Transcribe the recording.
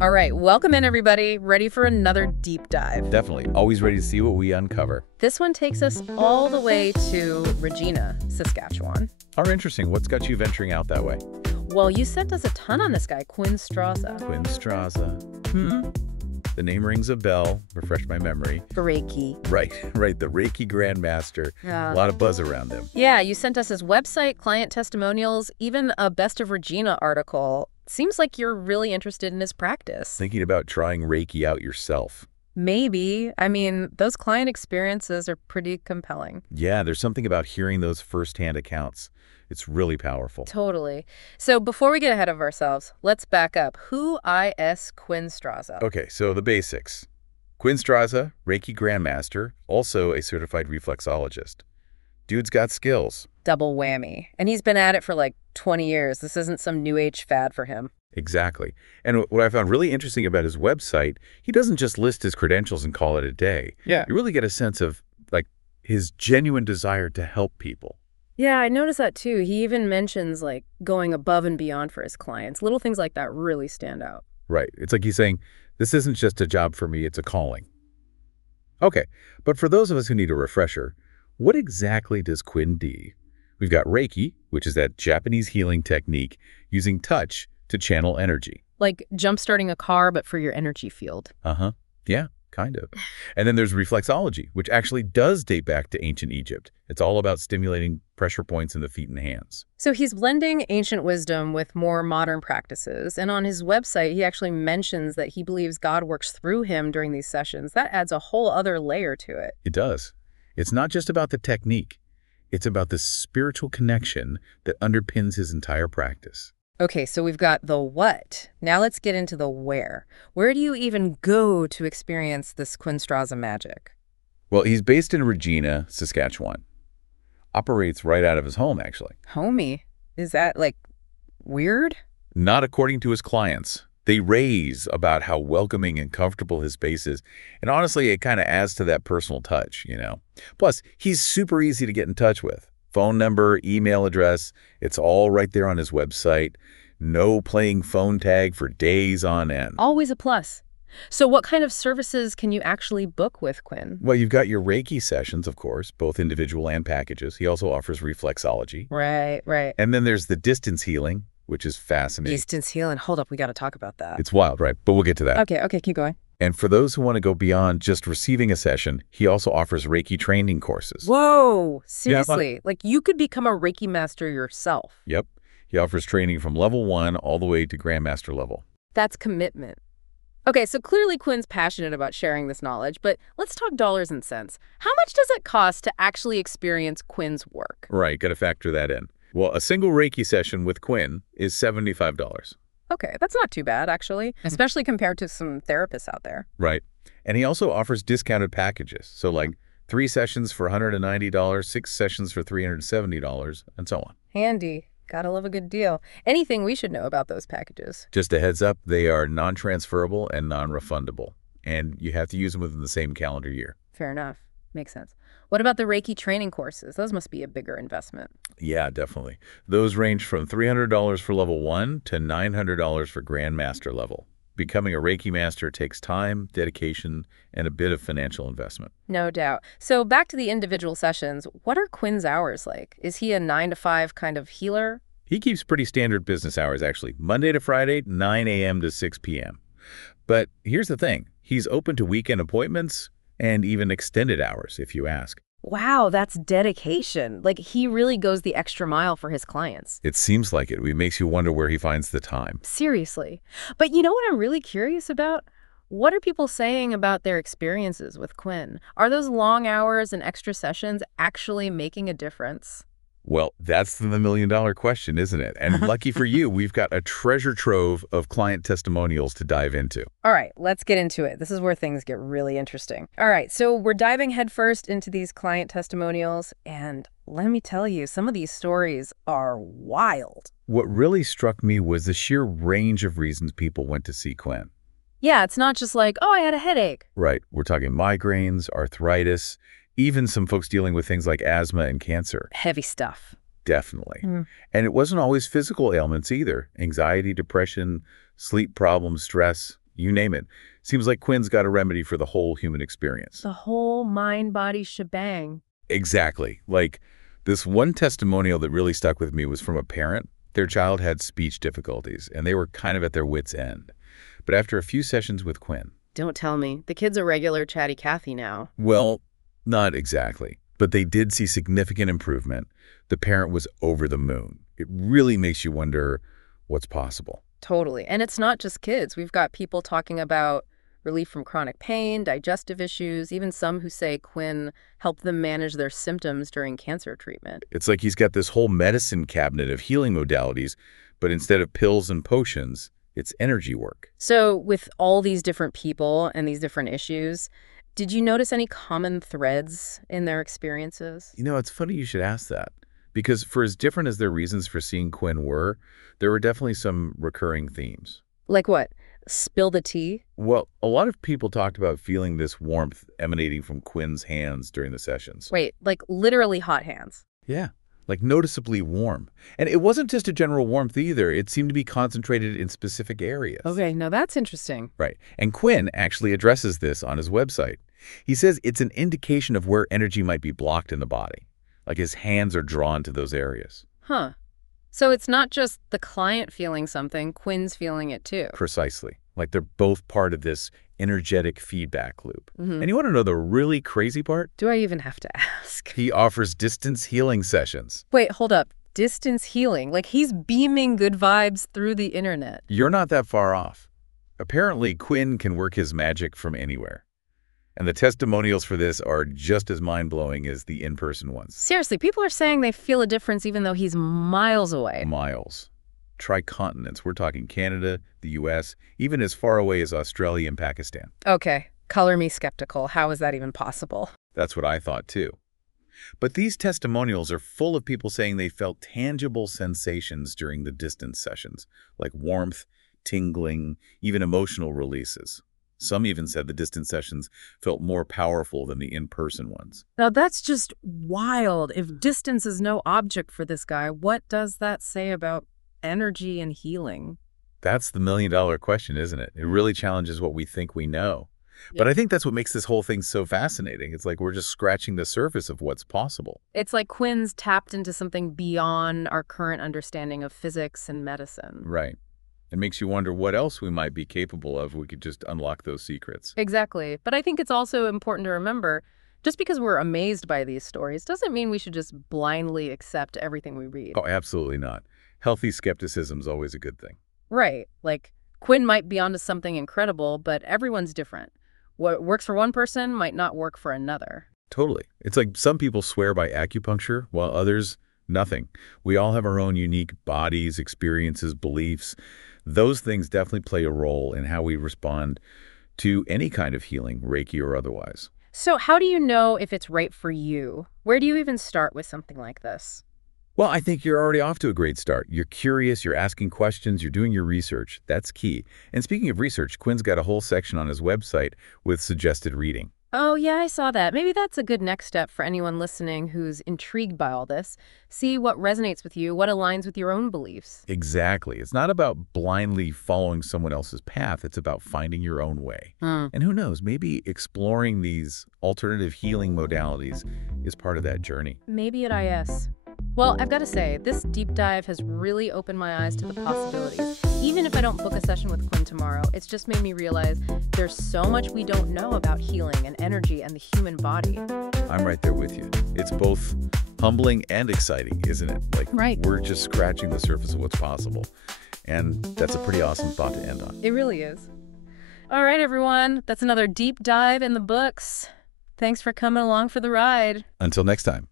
All right, welcome in everybody. Ready for another deep dive. Definitely. Always ready to see what we uncover. This one takes us all the way to Regina, Saskatchewan. How interesting. What's got you venturing out that way? Well, you sent us a ton on this guy, Quinn Straza. Quinn Straza. The name rings a bell. Refresh my memory. Reiki. Right. The Reiki Grandmaster. A lot of buzz around him. Yeah, you sent us his website, client testimonials, even a Best of Regina article. Seems like you're really interested in his practice. Thinking about trying Reiki out yourself. Maybe. I mean, those client experiences are pretty compelling. Yeah, there's something about hearing those firsthand accounts. It's really powerful. Totally. So before we get ahead of ourselves, let's back up. Who is Quinn Straza? Okay, so the basics. Quinn Straza, Reiki Grandmaster, also a certified reflexologist. Dude's got skills. Double whammy. And he's been at it for like 20 years. This isn't some new age fad for him. Exactly. And what I found really interesting about his website, he doesn't just list his credentials and call it a day. Yeah. You really get a sense of, like, his genuine desire to help people. Yeah, I noticed that too. He even mentions like going above and beyond for his clients. Little things like that really stand out. Right. It's like he's saying, this isn't just a job for me, it's a calling. Okay, but for those of us who need a refresher, what exactly does Quinn do? We've got Reiki, which is that Japanese healing technique using touch to channel energy. Like jump-starting a car, but for your energy field. Yeah, kind of. And then there's reflexology, which actually does date back to ancient Egypt. It's all about stimulating pressure points in the feet and hands. So he's blending ancient wisdom with more modern practices. And on his website, he actually mentions that he believes God works through him during these sessions. That adds a whole other layer to it. It does. It's not just about the technique. It's about the spiritual connection that underpins his entire practice. Okay, so we've got the what. Now let's get into the where. Where do you even go to experience this Quinn Straza magic? Well, he's based in Regina, Saskatchewan. Operates right out of his home, actually. Homie, is that like weird? Not according to his clients. They rave about how welcoming and comfortable his space is. And honestly, it kind of adds to that personal touch, you know. Plus, he's super easy to get in touch with. Phone number, email address, it's all right there on his website. No playing phone tag for days on end. Always a plus. So what kind of services can you actually book with Quinn? Well, you've got your Reiki sessions, of course, both individual and packages. He also offers reflexology. Right. And then there's the distance healing, which is fascinating. Distance healing. Hold up, we got to talk about that. It's wild, right? But we'll get to that. Okay, keep going. And for those who want to go beyond just receiving a session, he also offers Reiki training courses. Whoa, seriously? Like you could become a Reiki master yourself. Yep. He offers training from level 1 all the way to Grandmaster level. That's commitment. Okay, so clearly Quinn's passionate about sharing this knowledge, but let's talk dollars and cents. How much does it cost to actually experience Quinn's work? Right, got to factor that in. Well, a single Reiki session with Quinn is $75. Okay, that's not too bad, actually, especially compared to some therapists out there. Right. And he also offers discounted packages. So like 3 sessions for $190, 6 sessions for $370, and so on. Handy. Gotta love a good deal. Anything we should know about those packages? Just a heads up, they are non-transferable and non-refundable. And you have to use them within the same calendar year. Fair enough. Makes sense. What about the Reiki training courses? Those must be a bigger investment. Yeah, definitely. Those range from $300 for level 1 to $900 for Grandmaster level. Becoming a Reiki master takes time, dedication, and a bit of financial investment. No doubt. So back to the individual sessions, what are Quinn's hours like? Is he a 9 to 5 kind of healer? He keeps pretty standard business hours, actually. Monday to Friday, 9 a.m. to 6 p.m. But here's the thing. He's open to weekend appointments and even extended hours, if you ask. Wow, that's dedication. Like, he really goes the extra mile for his clients. It seems like it. It makes you wonder where he finds the time. Seriously. But you know what I'm really curious about? What are people saying about their experiences with Quinn? Are those long hours and extra sessions actually making a difference? Well, that's the million-dollar question, isn't it? And lucky for you, we've got a treasure trove of client testimonials to dive into. All right, let's get into it. This is where things get really interesting. All right, so we're diving headfirst into these client testimonials, and let me tell you, some of these stories are wild. What really struck me was the sheer range of reasons people went to see Quinn. Yeah, it's not just like, oh, I had a headache. Right. We're talking migraines, arthritis, even some folks dealing with things like asthma and cancer. Heavy stuff. Definitely. And it wasn't always physical ailments either. Anxiety, depression, sleep problems, stress, You name it. Seems like Quinn's got a remedy for the whole human experience. The whole mind-body shebang. Exactly. Like, this one testimonial that really stuck with me was from a parent. Their child had speech difficulties, and they were kind of at their wits' end. But after a few sessions with Quinn, Don't tell me. The kid's a regular chatty Cathy now. well, not exactly, but they did see significant improvement. The parent was over the moon. It really makes you wonder what's possible. Totally. And it's not just kids. We've got people talking about relief from chronic pain, digestive issues, even some who say Quinn helped them manage their symptoms during cancer treatment. It's like he's got this whole medicine cabinet of healing modalities, but instead of pills and potions, it's energy work. So, with all these different people and these different issues, did you notice any common threads in their experiences? You know, it's funny you should ask that, because for as different as their reasons for seeing Quinn were, there were definitely some recurring themes. Like what? Spill the tea? Well, a lot of people talked about feeling this warmth emanating from Quinn's hands during the sessions. Wait, like literally hot hands. Yeah, like noticeably warm. And it wasn't just a general warmth either. It seemed to be concentrated in specific areas. Okay, now that's interesting. Right. And Quinn actually addresses this on his website. He says it's an indication of where energy might be blocked in the body. Like his hands are drawn to those areas. Huh. So it's not just the client feeling something, Quinn's feeling it too. Precisely. Like they're both part of this energetic feedback loop. Hmm. And you want to know the really crazy part? Do I even have to ask? He offers distance healing sessions. Wait, hold up. Distance healing. Like he's beaming good vibes through the internet. You're not that far off. Apparently, Quinn can work his magic from anywhere. And the testimonials for this are just as mind-blowing as the in-person ones. Seriously, people are saying they feel a difference even though he's miles away. Miles. Tri-continents. We're talking Canada, the U.S., even as far away as Australia and Pakistan. Okay, color me skeptical. How is that even possible? That's what I thought, too. But these testimonials are full of people saying they felt tangible sensations during the distance sessions, like warmth, tingling, even emotional releases. Some even said the distance sessions felt more powerful than the in-person ones. Now that's just wild. If distance is no object for this guy, what does that say about energy and healing? That's the million-dollar question, isn't it? It really challenges what we think we know. Yeah. But I think that's what makes this whole thing so fascinating. It's like we're just scratching the surface of what's possible. It's like Quinn's tapped into something beyond our current understanding of physics and medicine. Right. It makes you wonder what else we might be capable of if we could just unlock those secrets. Exactly. But I think it's also important to remember, just because we're amazed by these stories doesn't mean we should just blindly accept everything we read. Oh, absolutely not. Healthy skepticism is always a good thing. Right. Like, Quinn might be onto something incredible, but everyone's different. What works for one person might not work for another. Totally. It's like some people swear by acupuncture, while others, nothing. We all have our own unique bodies, experiences, beliefs. Those things definitely play a role in how we respond to any kind of healing, Reiki or otherwise. So how do you know if it's right for you? Where do you even start with something like this? Well, I think you're already off to a great start. You're curious, you're asking questions, you're doing your research. That's key. And speaking of research, Quinn's got a whole section on his website with suggested reading. Oh, yeah, I saw that. Maybe that's a good next step for anyone listening who's intrigued by all this. See what resonates with you, what aligns with your own beliefs. Exactly. It's not about blindly following someone else's path. It's about finding your own way. And who knows, maybe exploring these alternative healing modalities is part of that journey. Maybe at IS. Well, I've got to say, this deep dive has really opened my eyes to the possibilities. Even if I don't book a session with Quinn tomorrow, it's just made me realize there's so much we don't know about healing and energy and the human body. I'm right there with you. It's both humbling and exciting, isn't it? Like, Right. We're just scratching the surface of what's possible. And that's a pretty awesome thought to end on. It really is. All right, everyone. That's another deep dive in the books. Thanks for coming along for the ride. Until next time.